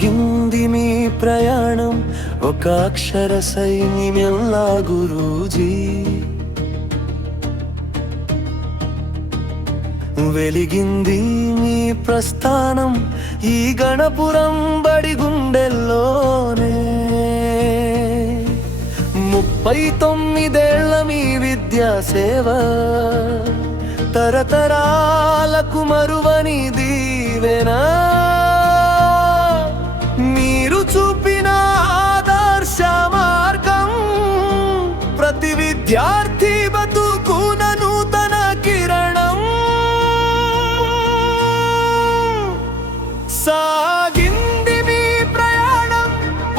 సాగింది మీ ప్రయాణం ఒక అక్షర సైన్యంలా గురూజీ. వెలిగింది మీ ప్రస్థానం ఈ గణపురం బడి గుండెల్లోనే. 39 మీ విద్యా సేవ తరతరాలకు మరువని దీవెనా. మీరు చూపిన ఆదర్శ మార్గం ప్రతి విద్యార్థి బతుకున నూతన కిరణం. సాగింది మీ ప్రయాణం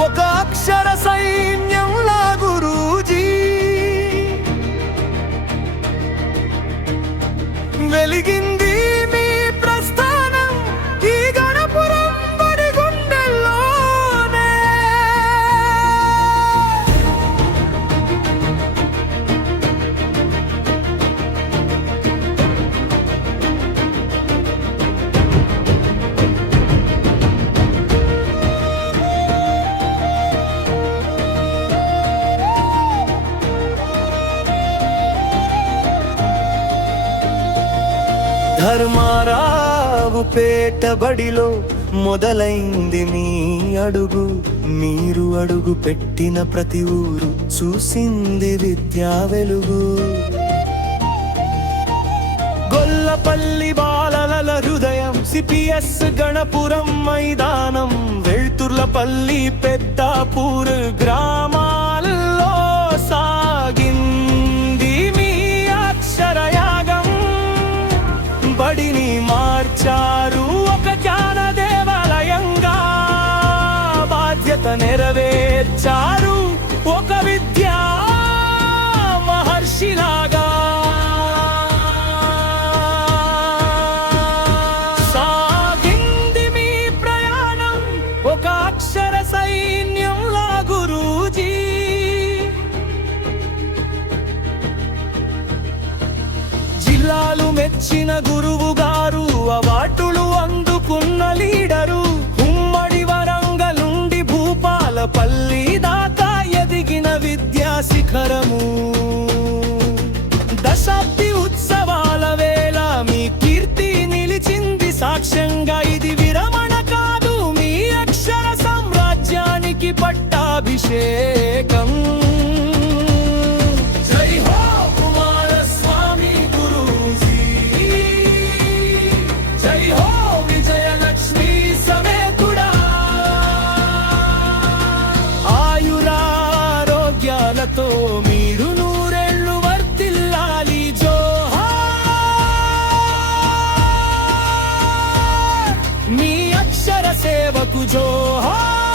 ఒక అక్షర సైన్యంలా గురూజీ. వెలిగింది మీ ప్రస్థానం ఈ గణపురం బడి గుండెల్లోనే. ధర్మారావు పేట బడిలో మొదలైంది మీ అడుగు. మీరు అడుగు పెట్టిన ప్రతి ఊరు చూసింది విద్యా వెలుగు. గొల్లపల్లి బాలల హృదయం సిపిఎస్ గణపురం మైదానం. వెళ్తుర్లపల్లి పెద్దాపూర్ గ్రామాల్లో సాగింది మీ అక్షరయాగం. బడిని మార్చారు ఒక జ్ఞాన దేవాలయంగా. బాధ్యత నెరవేర్చారు ఒక విద్యా మహర్షిలాగా. సాగింది మీ ప్రయాణం ఒక అక్షర సైన్యంలా గురూజీ. జిల్లాలు మెచ్చిన గురువు గారు అవార్డులు అందుకున్న లీడరు. ఉమ్మడి వరంగల్ నుండి భూపాలపల్లి దాకా ఎదిగిన విద్యా శిఖరము. దశాబ్ది ఉత్సవాల వేళ మీ కీర్తి నిలిచింది సాక్ష్యంగా. ఇది విరమణ కాదు మీ అక్షర సామ్రాజ్యానికి పట్టాభిషేకం. ఆయురారోగ్యాలతో మీరు నూరేళ్లు వర్తిల్లాలి. జోహార్ మీ అక్షర సేవకు జోహార్.